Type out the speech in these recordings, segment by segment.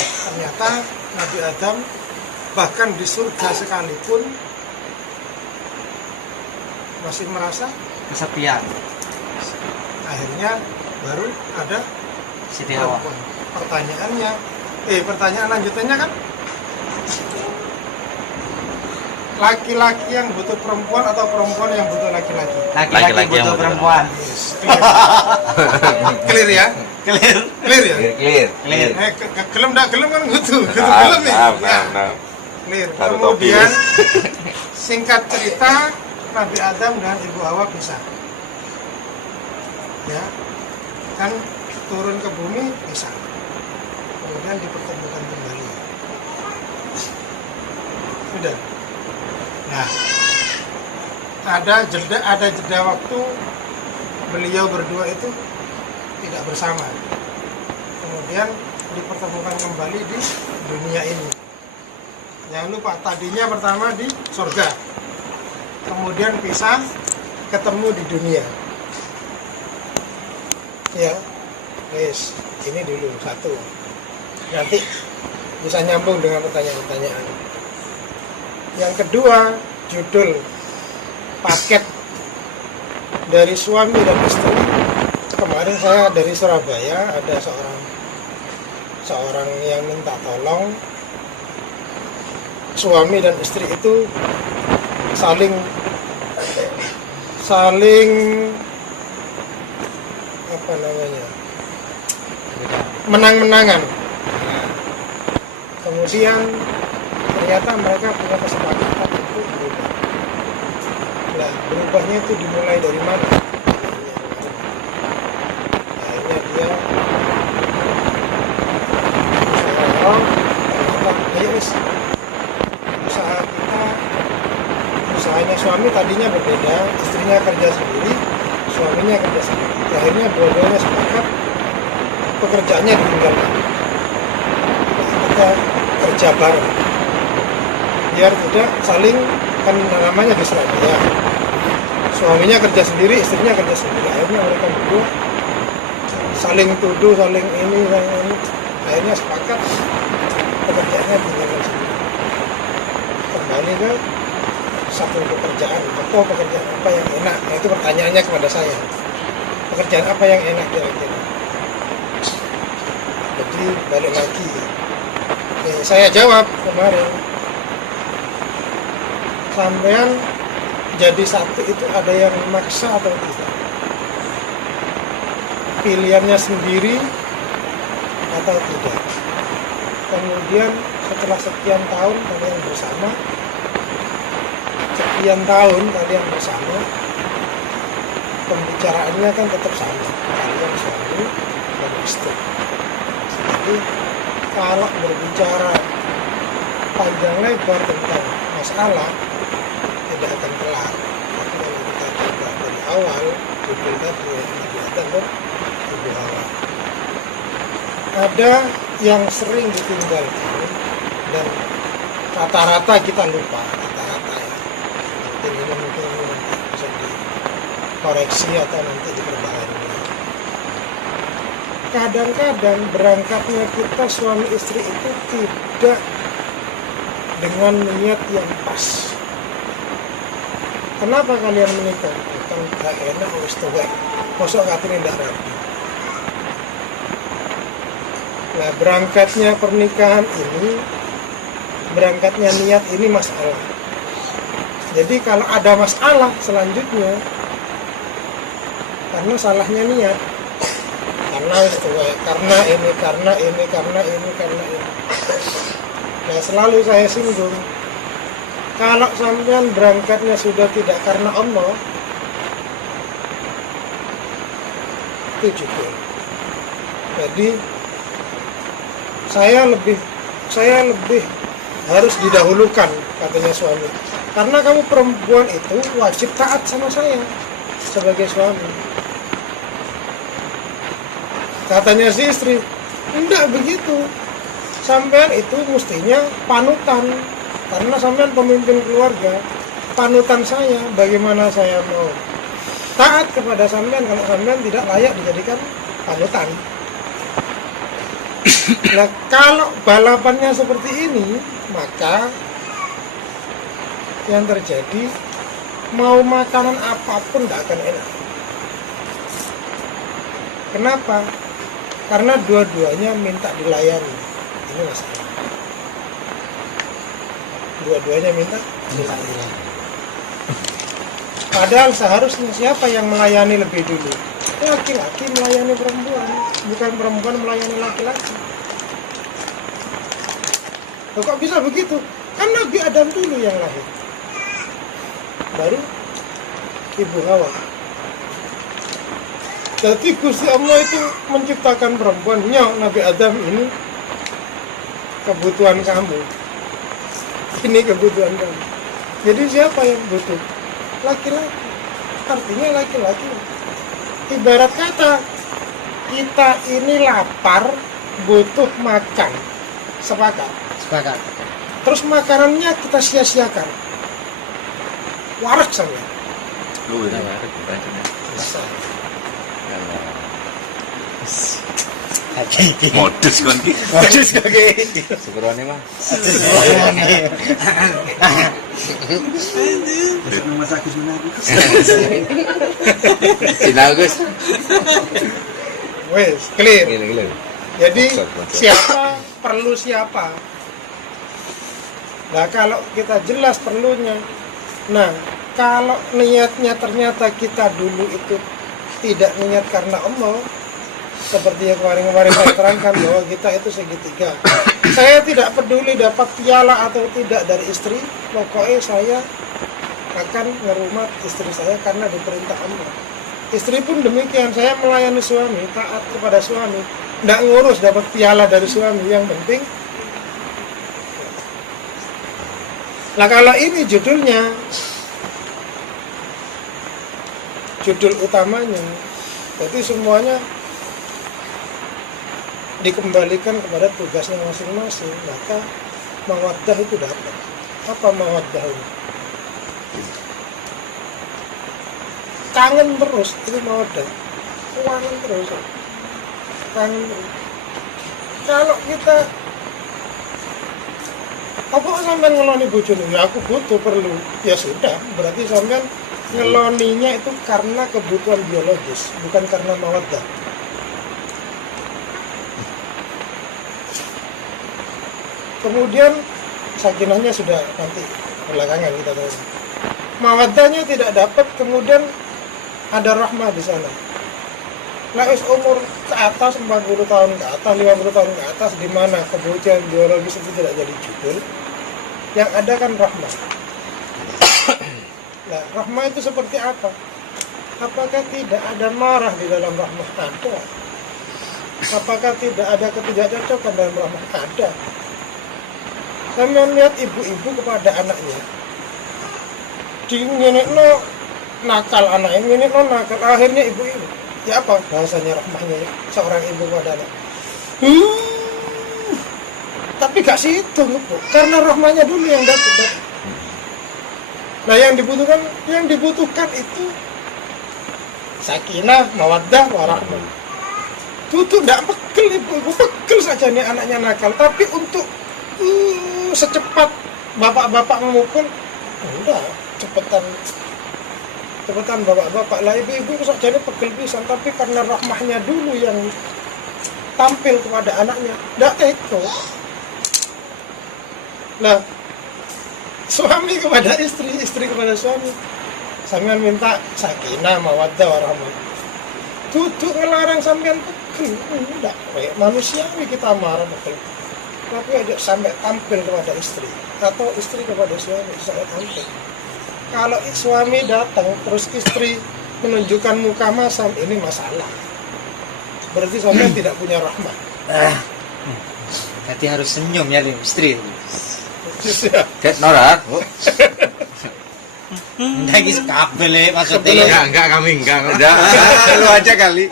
Ternyata Nabi Adam bahkan di surga sekalipun masih merasa kesepian. Akhirnya baru ada Siti Hawa. Pertanyaan lanjutannya kan, laki-laki yang butuh perempuan atau perempuan yang butuh laki-laki? Laki-laki butuh perempuan. Yes, clear ya? Clear ya? Clear. Gelem ndak gelem kan gitu gelem nih. Clear. Kemudian singkat cerita, Nabi Adam dan Ibu Hawa pisah. Ya, kan turun ke bumi pisah. Kemudian dipertemukan kembali. Sudah. Nah, ada jeda waktu beliau berdua itu tidak bersama. Kemudian dipertemukan kembali di dunia ini. Jangan lupa, tadinya pertama di surga, kemudian pisah, ketemu di dunia. Ya, guys, ini dulu satu. Nanti bisa nyambung dengan pertanyaan-pertanyaan. Yang kedua, judul paket dari suami dan istri. Kemarin saya dari Surabaya, ada seorang yang minta tolong. Suami dan istri itu saling apa namanya, menang-menangan. Kemudian ternyata mereka punya kesepakatan untuk berubah. Nah, berubahnya itu dimulai dari mana? Akhirnya dia usahanya suami tadinya berbeda, istrinya kerja sendiri, suaminya kerja sendiri. Akhirnya dua-duanya sepakat pekerjaannya ditinggalkan. Kita kerja bareng biar tidak saling, kan namanya di Surabaya, suaminya kerja sendiri, istrinya kerja sendiri. Akhirnya mereka berdua saling tuduh, saling ini. Akhirnya sepakat pekerjaannya ditinggalkan sendiri, kembali ke satu pekerjaan. Pekerjaan apa yang enak? Nah, itu pertanyaannya kepada saya. Pekerjaan apa yang enak kira-kira? Jadi balik lagi. Saya jawab kemarin, sampean jadi satu itu ada yang maksa atau tidak? Pilihannya sendiri atau tidak? Kemudian setelah sekian tahun kalian bersama, pembicaraannya kan tetap sama, kalian suami dan istri. Jadi kalau berbicara panjang lebar tentang masalah tidak akan kelar. Tapi kalau kita coba dari awal, judul tadi Nabi Adam dan Ibu Hawa, ada yang sering ditinggalkan dan rata-rata kita lupa. Ini mungkin nanti bisa dikoreksi atau nanti diperbaharui. Kadang-kadang berangkatnya kita suami istri itu tidak dengan niat yang pas. Kenapa kalian menikah? Kan gak enak harus tuwek. Mosok katanya ndak rapi. Nah, berangkatnya pernikahan ini, berangkatnya niat ini masalah. Jadi kalau ada masalah selanjutnya, karena salahnya niat, karena ini. Nah, selalu saya singgung, kalau sampean berangkatnya sudah tidak karena Allah, itu cukup. Jadi saya lebih harus didahulukan, katanya suami. Karena kamu perempuan itu wajib taat sama saya sebagai suami. Katanya si istri, enggak begitu. Sampean itu mestinya panutan. Karena sampean pemimpin keluarga. Panutan saya, bagaimana saya mau taat kepada sampean kalau sampean tidak layak dijadikan panutan. Nah, kalau balapannya seperti ini, maka yang terjadi mau makanan apapun tidak akan enak. Kenapa? Karena dua-duanya minta dilayani. Ini masalah. Dua-duanya minta dilayani. Padahal seharusnya siapa yang melayani lebih dulu? Laki-laki melayani perempuan, bukan perempuan melayani laki-laki. Loh, kok bisa begitu? Kan Nabi Adam dulu yang lahir, baru Ibu Hawa. Jadi Gusti Allah itu menciptakan perempuan. Nabi Adam ini kebutuhan kamu, ini kebutuhan kamu. Jadi siapa yang butuh? Laki-laki. Artinya laki-laki. Ibarat kata kita ini lapar, butuh makan. Sepakat. Terus makanannya kita sia-siakan. Warak sama. Modus kon ki. Sebenarnya mah. Mas Agus menarik. Sinagus. Wes, clear. Gila. Jadi siapa perlu siapa. Nah, kalau kita jelas perlunya. Nah, kalau niatnya ternyata kita dulu itu tidak niat karena Allah, seperti yang kemarin saya terangkan bahwa kita itu segitiga. Saya tidak peduli dapat piala atau tidak dari istri, pokoknya saya akan ngerumat istri saya karena diperintah Allah. Istri pun demikian, saya melayani suami, taat kepada suami, tidak ngurus dapat piala dari suami, yang penting. Nah, kalau ini judulnya, judul utamanya, jadi semuanya dikembalikan kepada tugasnya masing-masing, maka mawaddah itu dapat. Apa mawaddah ini? Kangen terus, itu mawaddah. Kangen terus. Kalau kita apa sampean ngeloni bojone? Ya aku butuh, perlu. Ya sudah, berarti sampean ngeloninya itu karena kebutuhan biologis, bukan karena mawaddah. Kemudian sakinahnya sudah nanti belakangan kita tahu. Mawaddahnya tidak dapat, kemudian ada rahmah di sana. Nah, umur ke atas 40 tahun ke atas, 50 tahun ke atas, di mana kebutuhan biologis itu tidak jadi judul. Yang ada kan rahmah. Nah, rahmah itu seperti apa? Apakah tidak ada marah di dalam rahmah? Ada. Apakah tidak ada ketidakcocokan dalam rahmah? Ada. Saya melihat ibu-ibu kepada anaknya, dinginekno nakal anaknya, dinginekno nakal, akhirnya ibu-ibu, ya apa bahasanya rahmahnya ya? Seorang ibu kepada anak, tapi gak situ Bu, karena rahmahnya dulu yang dapat. Nah, yang dibutuhkan itu sakinah, mawaddah, warahmah. Itu gak pegel ibu pegel saja nih anaknya nakal, tapi untuk secepat bapak-bapak memukul, enggak, cepetan bapak-bapak lah. Ibu-ibu sok jadi pegel pisan, tapi karena rahmahnya dulu yang tampil kepada anaknya, enggak teko. Nah, suami kepada istri, istri kepada suami, sampean minta sakinah, mawaddah, warahmah. Duduk ngelarang sampean pegel, enggak, manusiawi kita marah pegel. Tapi ada sampai tampil kepada istri atau istri kepada suami sampai tampil. Kalau suami datang terus istri menunjukkan muka masam, ini masalah. Berarti suami tidak punya rahmat. Berarti harus senyum ya istri. Ket norak. Enggak gitu kabel maksudnya. Enggak kami enggak. Udah, lu aja kali.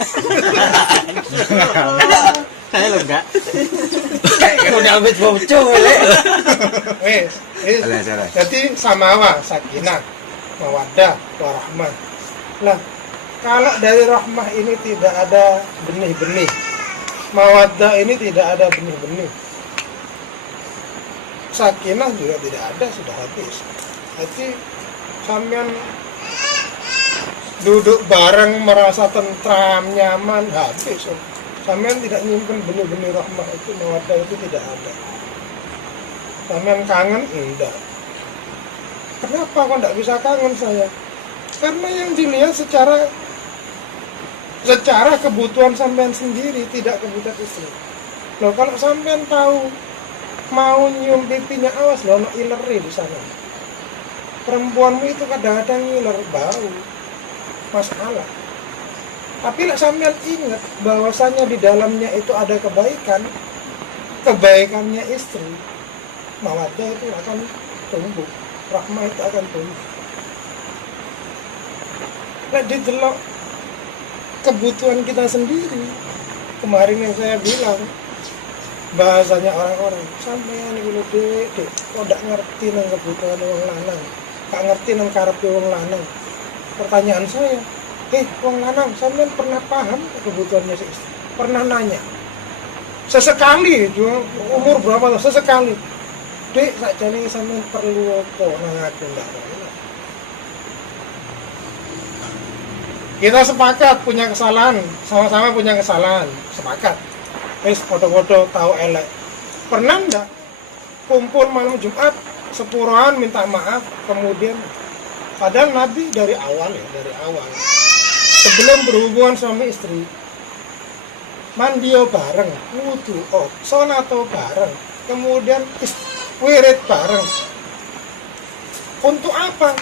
Saya lo enggak. Udah habis bocor. Wes. Jadi samawa, sakinah, mawaddah, warahmah. Nah, kalau dari rahmah ini tidak ada benih-benih, mawaddah ini tidak ada benih-benih. Sakinah juga tidak ada, sudah habis. Jadi sampean duduk bareng merasa tentram, nyaman, habis. Sampean tidak nyimpen benih-benih rahmah itu, mawaddah itu tidak ada. Sampean kangen? Enggak. Kenapa kok enggak bisa kangen saya? Karena yang dilihat secara kebutuhan sampean sendiri, tidak kebutuhan istri. Loh, kalau sampean tahu mau nyium pipinya, awas loh, ono ileri di sana. Perempuanmu itu kadang-kadang ngiler, bau, masalah. Tapi lah sampean ingat bahwasanya di dalamnya itu ada kebaikannya istri, mawaddah itu akan tumbuh, rahmah itu akan tumbuh. Nah, didelok kebutuhan kita sendiri. Kemarin yang saya bilang, bahasanya orang-orang, sampean iki lho Dek, kok ndak ngerti nang kebutuhan wong lanang, gak ngerti nang karepe wong lanang. Pertanyaan saya, wong lanang, sampean pernah paham kebutuhannya si istri? Pernah nanya? Sesekali, umur berapa tuh? Sesekali. Dek, sakjane sampean perlu apa nang aku ndak ono. Kita sepakat punya kesalahan, sama-sama punya kesalahan, sepakat. Foto-foto tahu elek. Pernah enggak kumpul malam Jumat, sepuruan minta maaf, kemudian padahal Nabi dari awal sebelum berhubungan suami istri, mandio bareng, wudu, sholat bareng, kemudian wirid bareng. Untuk apa?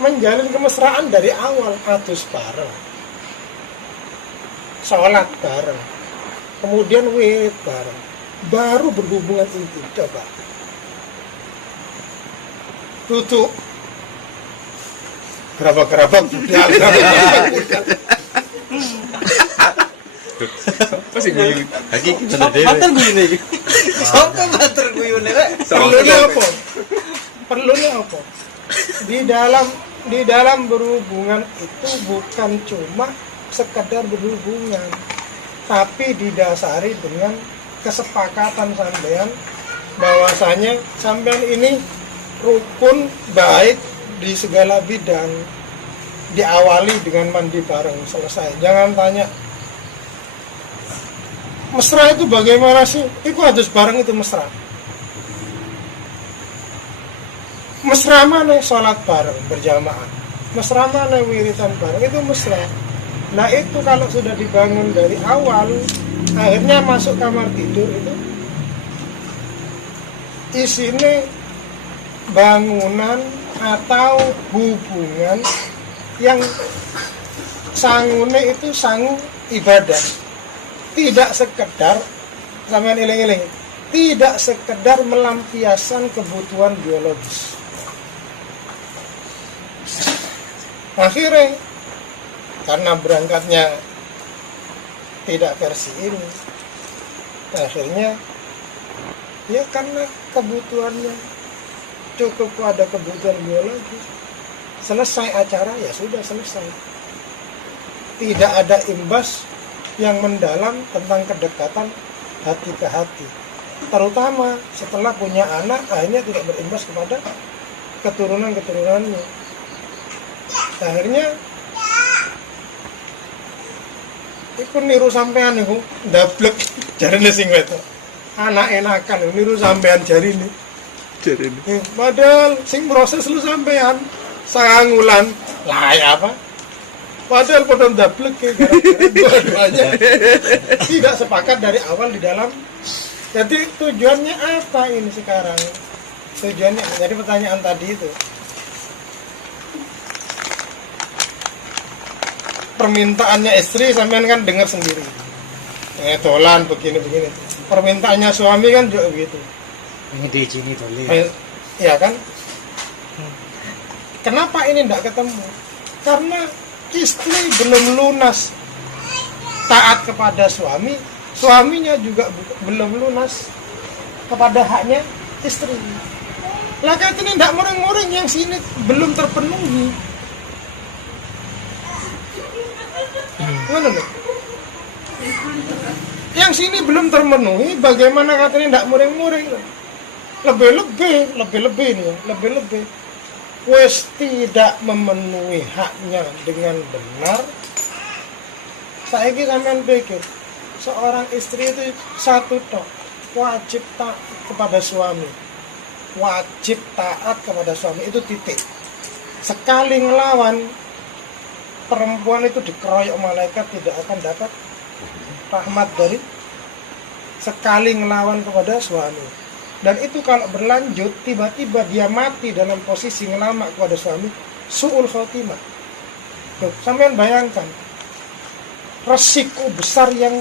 Menjalin kemesraan dari awal, atus bareng, sholat bareng, kemudian wirid bareng, baru berhubungan intim. Coba tutup gerabak-gerabak budal. Pasti guyu. Lagi Mater guyune iki. Sopo mater guyune rek? Perlunya apa? Di dalam berhubungan itu bukan cuma sekedar berhubungan, tapi didasari dengan kesepakatan sampean bahwasanya sampean ini rukun baik di segala bidang. Diawali dengan mandi bareng, selesai. Jangan tanya mesra itu bagaimana sih? Itu harus bareng itu mesra. Mesra mana sholat bareng berjamaah, mesra mana wiritan bareng, itu mesra. Nah itu kalau sudah dibangun dari awal, akhirnya masuk kamar tidur itu isinya bangunan atau hubungan yang sangune itu sangu ibadah, tidak sekedar sampean eling-eling, tidak sekedar melampiaskan kebutuhan biologis. Akhirnya karena berangkatnya tidak versi ini, akhirnya ya karena kebutuhannya cukup pada kebutuhan biologis, selesai acara ya sudah selesai, tidak ada imbas yang mendalam tentang kedekatan hati ke hati, terutama setelah punya anak akhirnya tidak berimbas kepada keturunan-keturunannya. Akhirnya iku niru sampean niku ndablek jarine sing wedok. Anak enakan niru sampean jarine. Padahal sing proses lu sampean sangulan. Lah ya apa? Padahal padha ndablek gara-gara dua-duanya tidak sepakat dari awal di dalam. Jadi tujuannya apa ini sekarang? Tujuannya jadi pertanyaan tadi itu. Permintaannya istri sampean kan dengar sendiri, dolan begini. Permintaannya suami kan juga begitu. Ini diizini dolan. Ya kan? Kenapa ini tidak ketemu? Karena istri belum lunas taat kepada suami, suaminya juga belum lunas kepada haknya istri. Lah kayak ini tidak muring-muring yang sini belum terpenuhi. Yang sini belum termenuhi, bagaimana katanya tidak muring-muring? Lebih-lebih ini ya, lebih-lebih. Wes tidak memenuhi haknya dengan benar. Saya sampean pikir, seorang istri itu satu tok, wajib taat kepada suami. Wajib taat kepada suami, itu titik. Sekali ngelawan, perempuan itu dikeroyok malaikat tidak akan dapat rahmat dari sekali ngelawan kepada suami. Dan itu kalau berlanjut, tiba-tiba dia mati dalam posisi ngelama kepada suami, su'ul khotimah. Tuh, sampean bayangkan resiko besar yang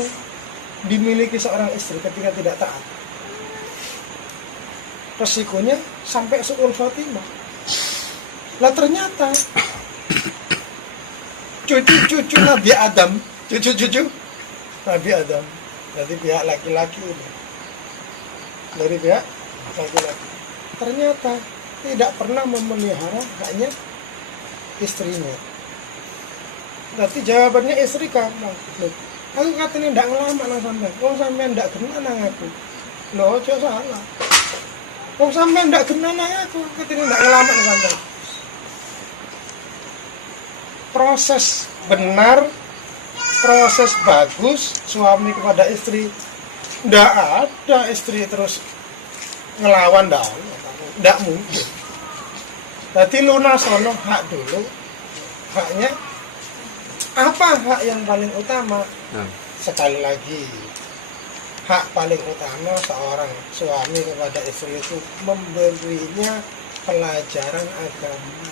dimiliki seorang istri ketika tidak taat. Resikonya sampai su'ul khotimah. Lah ternyata cucu Nabi Adam, cucu Nabi Adam, dari pihak laki-laki ini, dari pihak laki-laki, ternyata tidak pernah memelihara haknya istrinya. Berarti jawabannya istri kamu, aku katanya tidak ngelama nang sampean, wong sampean tidak kenal nang aku, loh coba salah, wong sampean tidak kenal nang aku, katanya tidak ngelama nang sampean. Proses benar, proses bagus suami kepada istri, tidak ada istri terus ngelawan, tidak mungkin. Berarti lunasono hak dulu, haknya apa, hak yang paling utama? Sekali lagi, hak paling utama seorang suami kepada istri itu memberinya pelajaran agama,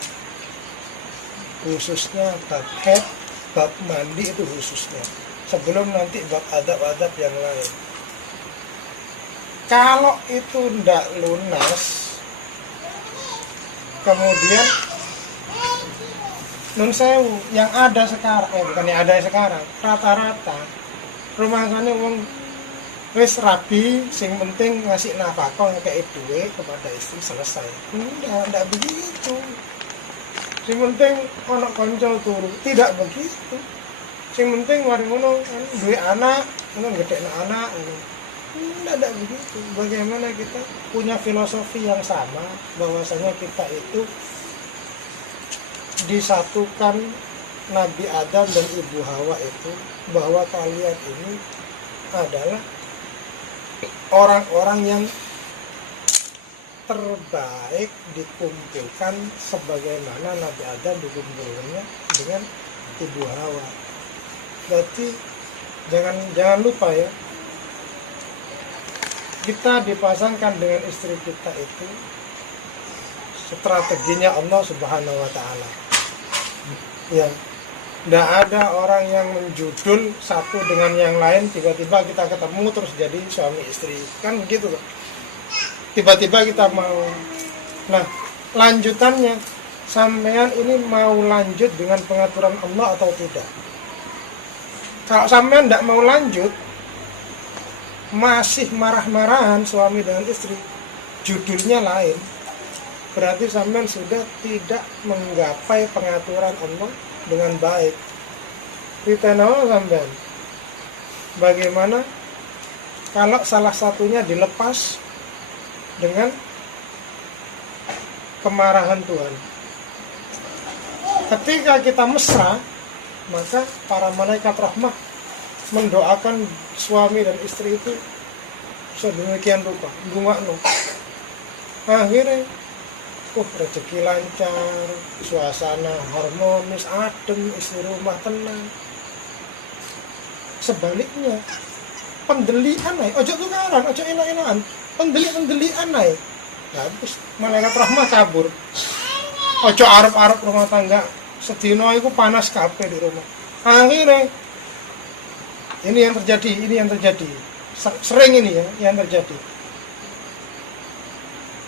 khususnya bab haid, bab mandi itu khususnya, sebelum nanti bab adab-adab yang lain. Kalau itu tidak lunas, kemudian nun sewu yang ada sekarang, bukan yang ada sekarang, rata-rata rumah sana wong wis rabi, sing penting ngasih nafkah kayak duit kepada istri, selesai. Enggak begitu. Sing penting anak konco turu, tidak begitu. Sing penting mari ngono duwe anak, ngono gedekno anak, ngono. Tidak begitu. Bagaimana kita punya filosofi yang sama, bahwasanya kita itu disatukan Nabi Adam dan Ibu Hawa itu, bahwa kalian ini adalah orang-orang yang terbaik dikumpulkan sebagaimana Nabi Adam dikumpulkannya dengan Ibu Hawa. Berarti jangan lupa ya, kita dipasangkan dengan istri kita itu strateginya Allah Subhanahu wa Ta'ala. Ya, tidak ada orang yang menjudul satu dengan yang lain, tiba-tiba kita ketemu terus jadi suami istri, kan begitu kan? Tiba-tiba kita mau. Nah, lanjutannya, sampean ini mau lanjut dengan pengaturan Allah atau tidak? Kalau sampean tidak mau lanjut, masih marah-marahan suami dengan istri, judulnya lain. Berarti sampean sudah tidak menggapai pengaturan Allah dengan baik. Kita tahu sampean, bagaimana kalau salah satunya dilepas dengan kemarahan Tuhan. Ketika kita mesra, maka para malaikat rahmah mendoakan suami dan istri itu sedemikian rupa, bungakno. Akhirnya rezeki lancar, suasana harmonis, adem, istri rumah tenang. Sebaliknya, pendelian naik, ojo tukaran, ojo enak-enakan, pendelian naik. Habis malaikat rahmah kabur. Ojo arep-arep rumah tangga, sedino iku panas kabeh di rumah. Akhirnya ini yang terjadi. Sering ini ya yang terjadi.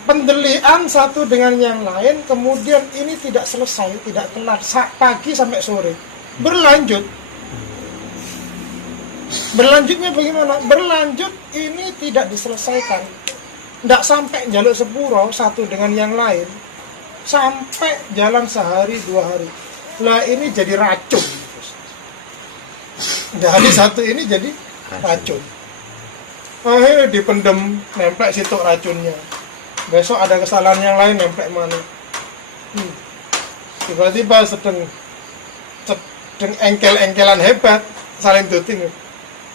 Pendelian satu dengan yang lain, kemudian ini tidak selesai, tidak kelar, pagi sampai sore, berlanjut. Berlanjutnya bagaimana? Berlanjut ini tidak diselesaikan, tidak sampai jaluk sepuro satu dengan yang lain, sampai jalan sehari 2 hari. Lah ini jadi racun. Dari satu ini jadi racun. akhirnya dipendem, nempel situ racunnya. Besok ada kesalahan yang lain, nempel mana. Tiba-tiba sedang engkel-engkelan hebat, saling dutin.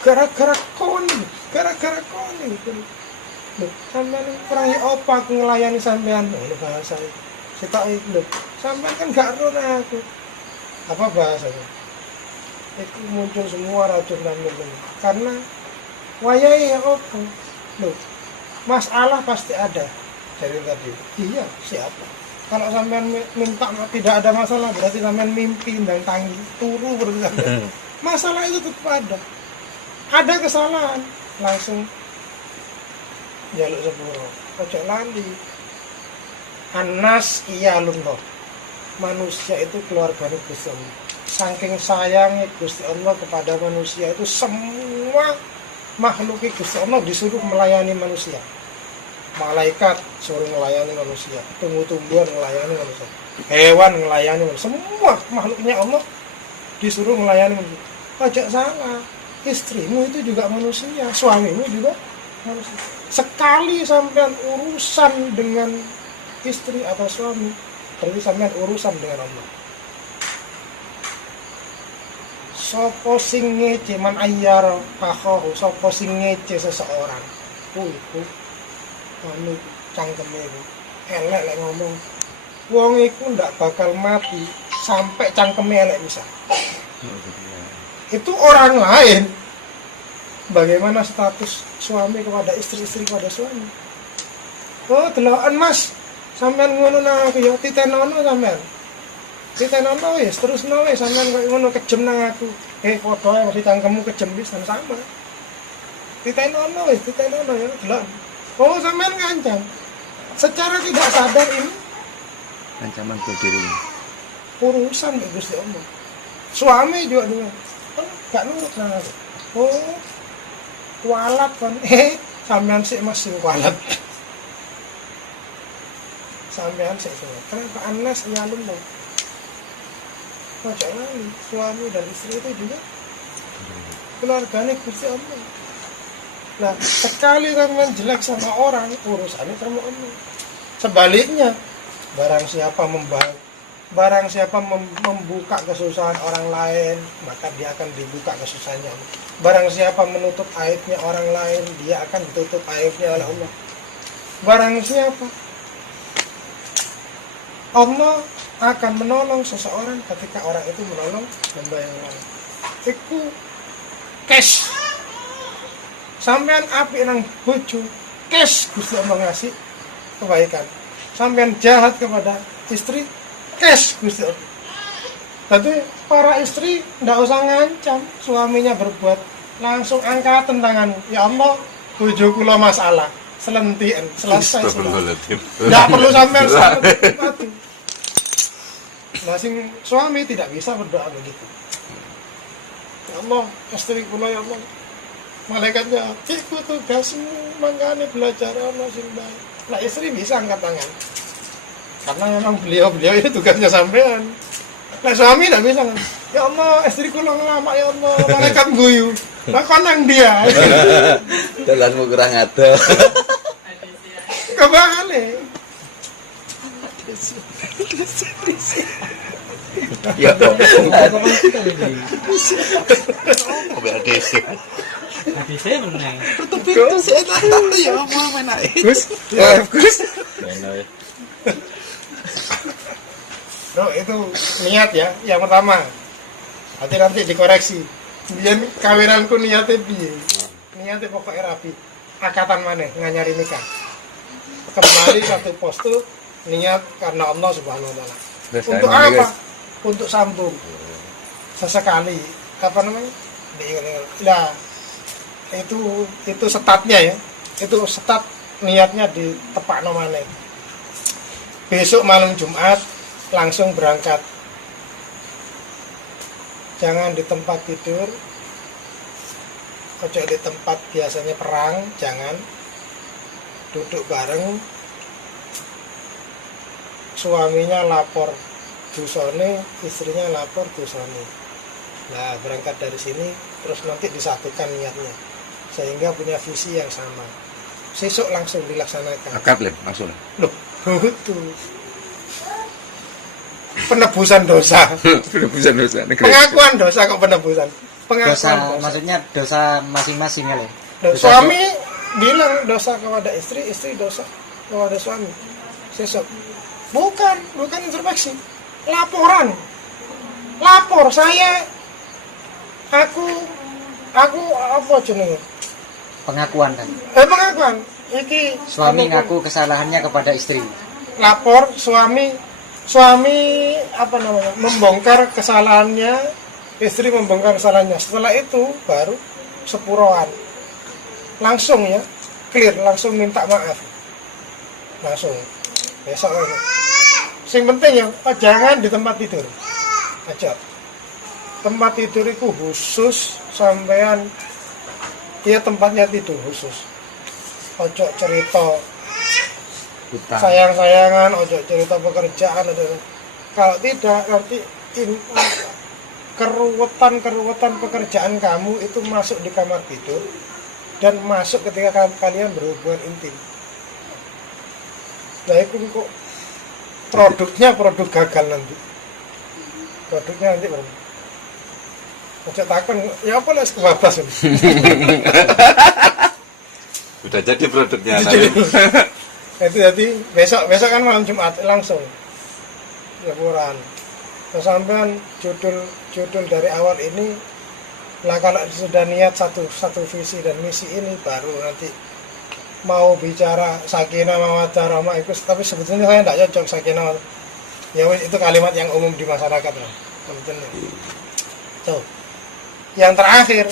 Gara-gara kau nih. Loh, sampean kurang apa aku ngelayani sampean? Loh, bahasa itu. Sitok itu, sampean kan gak roh aku. Apa bahasanya? Itu muncul semua racun dan minum. Karena wayahe apa? Loh, masalah pasti ada. Dari tadi. Iya, siapa? Kalau sampean minta tidak ada masalah, berarti sampean mimpi dan tanggi turu berarti sampean. Masalah itu tetap ada. Ada kesalahan, langsung jaluk sepuro. Ojo lali. Anas iyalunno. Manusia itu keluarganya Gusti Allah. Saking sayangnya Gusti Allah kepada manusia itu, semua makhluk Gusti Allah disuruh melayani manusia. Malaikat suruh melayani manusia, tumbuh-tumbuhan melayani manusia, hewan melayani manusia, semua makhluknya Allah disuruh melayani manusia. Ojo salah, istrimu itu juga manusia, suamimu juga manusia. Sekali sampean urusan dengan istri atau suami, berarti sampean urusan dengan Allah. Sopo sing ngece man ayyar akhahu, sopo sing ngece seseorang, iku anu cangkeme iku elek lek ngomong. Wong iku ndak bakal mati sampai cangkeme elek bisa. Itu orang lain. Bagaimana status suami kepada istri kepada suami? Oh, deloken Mas. Sampean ngono nang aku ya titenono sampean. Titenono wis terusno wis sampean koyo ngono kejem nang aku. Padha mesti cangkemmu kejem wis sama. Titenono wis titenono ya delok. Oh, sampean ngancam. Secara tidak sadar ini Ancaman buat diri. urusan ya Gusti Allah. Suami juga dengan gak nurut nang aku. Oh, kualat kan. Sampean sik masih kualat. Sampean sik semua. Kenapa Anas nyalum lo? Jangan suami dan istri itu juga keluarganya Gusti Allah. Nah, sekali sampean jelek sama orang, urusannya sama Allah. Sebaliknya, barang siapa membuka kesusahan orang lain, maka dia akan dibuka kesusahannya. Barang siapa menutup aibnya orang lain, dia akan ditutup aibnya oleh Allah. Barang siapa Allah akan menolong seseorang ketika orang itu menolong hamba yang lain. Iku cash. Sampean apik nang bojo, cash Gusti Allah ngasih kebaikan. Sampean jahat kepada istri, cash Gusti Allah. Jadi para istri ndak usah ngancam suaminya berbuat, langsung angkatan tangan. Ya Allah, bojo kula masalah, selentian, selesai. Ndak perlu sampean mati. Nah, sing suami tidak bisa berdoa begitu. Ya Allah, istri kula ya Allah. Malaikatnya, iku tugasmu mangkane belajar ana sing baik. Nah, istri bisa angkat tangan. Karena memang beliau itu tugasnya sampean. Nah, suami tidak bisa kan. Ya Allah, istri kula ngelama ya Allah, malaikat guyu. Lah konang dia. Dalanmu kurang ado. Kebalik. Ya kok. Habisnya meneng. Tutup pintu sih ya mau main Gus. Bro, itu niat ya, yang pertama. Nanti dikoreksi. Biar kawinanku niatnya piye? Niatnya pokoknya rapi. Akatan mana? Nganyari nikah. Kembali satu postu niat karena Allah Subhanahu wa taala. Untuk apa? Untuk sambung. Sesekali. Apa namanya? Nah, itu setatnya ya. Itu setat niatnya di tepak nomane. Besok malam Jumat langsung berangkat. Jangan di tempat tidur. Ojo di tempat biasanya perang, jangan. Duduk bareng. Suaminya lapor dosane, istrinya lapor dosane. Nah, berangkat dari sini terus nanti disatukan niatnya. sehingga punya visi yang sama. Sesuk langsung dilaksanakan. Akad lem langsung. Loh, itu penebusan dosa. Dosa negeri. Pengakuan dosa kok penebusan. Pengakuan Dosa, dosa. maksudnya dosa masing-masing kali. Suami bilang dosa kepada istri, istri dosa kepada suami. Sesuk. Bukan introspeksi. Laporan. Lapor saya. Aku apa jenenge? Pengakuan kan. Pengakuan. Iki Suami ngaku kesalahannya kepada istri. lapor suami apa namanya? Membongkar kesalahannya, istri membongkar kesalahannya. Setelah itu baru sepuroan. Langsung ya, clear, langsung minta maaf. Langsung. Besok ini. Sing penting ya, jangan di tempat tidur. Aja. Tempat tidur itu khusus sampean dia tempatnya tidur khusus. Ojo cerita sayang-sayangan, ojo cerita pekerjaan, kalau tidak nanti keruwetan pekerjaan kamu itu masuk di kamar tidur dan masuk ketika kalian berhubungan intim. Nah itu kok produk gagal nanti. Produknya nanti berapa? Ojo takon, ya apa lah kebablas ini. Udah jadi produknya. Itu jadi besok kan malam Jumat langsung laporan. Sampean judul dari awal ini lah, kalau sudah niat satu visi dan misi ini baru nanti mau bicara sakinah mawaddah rahmah itu, tapi sebetulnya saya tidak cocok sakinah. Ya itu kalimat yang umum di masyarakat lah. Tuh. Yang terakhir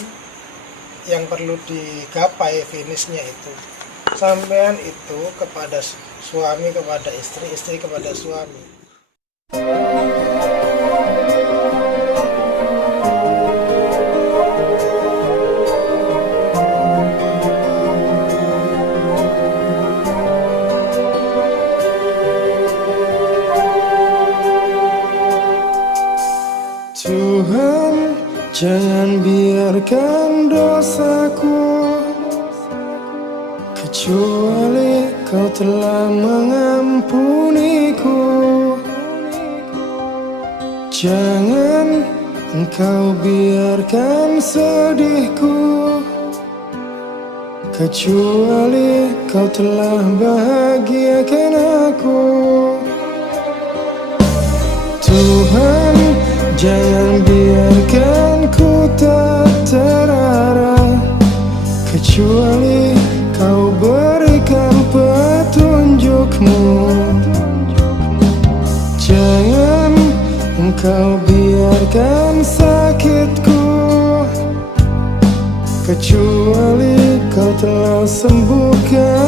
yang perlu digapai finishnya itu sampean itu kepada suami kepada istri, istri kepada suami. Tuhan, jangan biarkan dosaku, kecuali Kau telah mengampuniku. Jangan Engkau biarkan sedihku, kecuali Kau telah bahagiakan aku. Tuhan, jangan biarkan ku tak terarah, kecuali Kau berikan petunjuk-Mu. Jangan Engkau biarkan sakitku, kecuali Kau telah sembuhkan